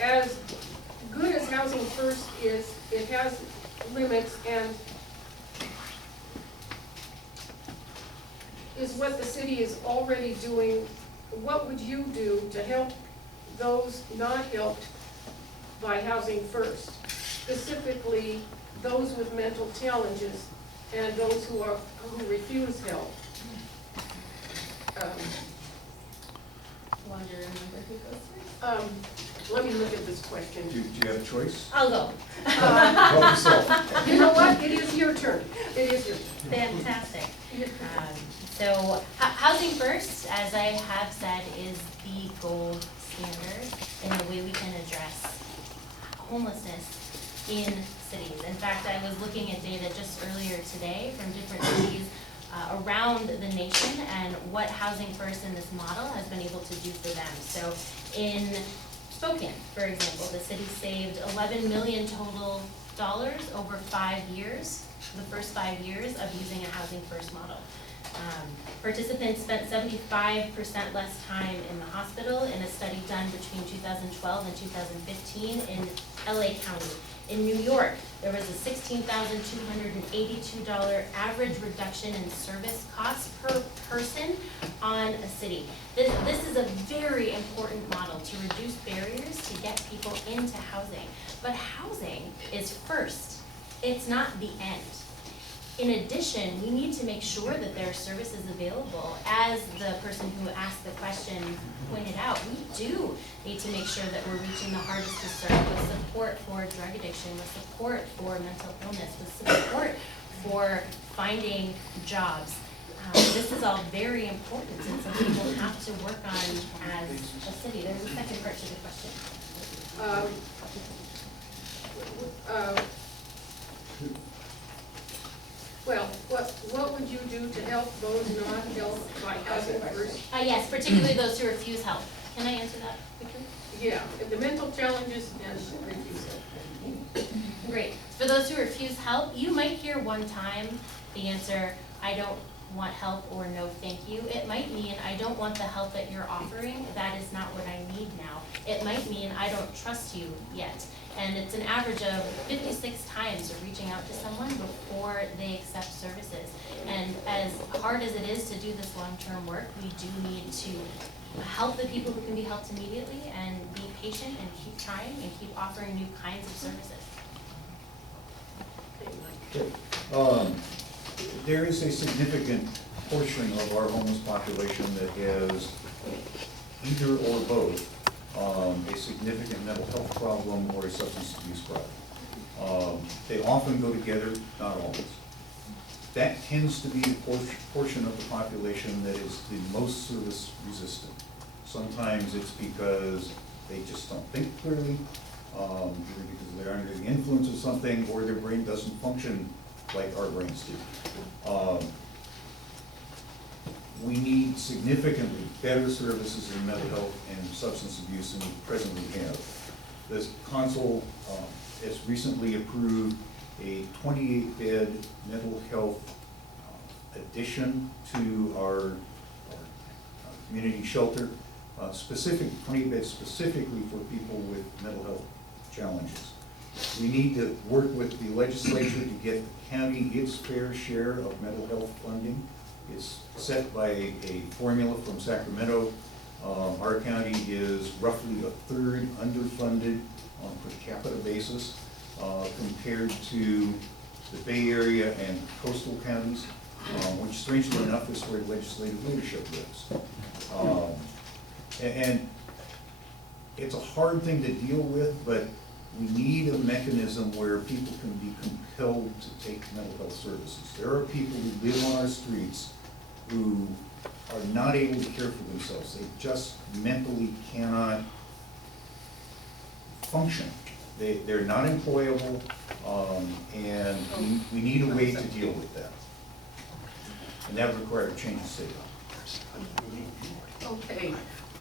as good as Housing First is, it has limits, and is what the city is already doing. What would you do to help those not helped by Housing First? Specifically, those with mental challenges and those who refuse help. Want to remember who goes first? Let me look at this question. Do you have a choice? I'll go. Help yourself. You know what? It is your turn. It is your turn. Fantastic. So Housing First, as I have said, is the gold standard in the way we can address homelessness in cities. In fact, I was looking at data just earlier today from different cities around the nation and what Housing First in this model has been able to do for them. So in Spokane, for example, the city saved $11 million total over 5 years, the first 5 years of using a Housing First model. Participants spent 75% less time in the hospital in a study done between 2012 and 2015 in LA County. In New York, there was a $16,282 average reduction in service costs per person on a city. This is a very important model to reduce barriers to get people into housing. But housing is first, it's not the end. In addition, we need to make sure that there are services available. As the person who asked the question pointed out, we do need to make sure that we're reaching the hardest to serve with support for drug addiction, with support for mental illness, with support for finding jobs. This is all very important and something we'll have to work on as a city. There's a second part to the question. Well, what would you do to help those not helped by Housing First? Yes, particularly those who refuse help. Can I answer that quickly? Yeah, the mental challenges and refusal. Great. For those who refuse help, you might hear one time the answer, I don't want help, or no thank you. It might mean I don't want the help that you're offering. That is not what I need now. It might mean I don't trust you yet. And it's an average of 56 times of reaching out to someone before they accept services. And as hard as it is to do this long-term work, we do need to help the people who can be helped immediately and be patient and keep trying and keep offering new kinds of services. There is a significant portion of our homeless population that has either or both a significant mental health problem or a substance abuse problem. They often go together, not always. That tends to be a portion of the population that is the most service resistant. Sometimes it's because they just don't think clearly, either because they're under the influence of something or their brain doesn't function like our brains do. We need significantly better services in mental health and substance abuse than we presently have. This council has recently approved a 28-bed mental health addition to our community shelter, 20 beds specifically for people with mental health challenges. We need to work with the legislature to get the county its fair share of mental health funding. It's set by a formula from Sacramento. Our county is roughly a third underfunded on a per capita basis compared to the Bay Area and coastal counties, which strangely enough is where legislative leadership lives. And it's a hard thing to deal with, but we need a mechanism where people can be compelled to take mental health services. There are people who live on our streets who are not able to care for themselves. They just mentally cannot function. They're not employable, and we need a way to deal with that. And that would require a change of state law. Okay.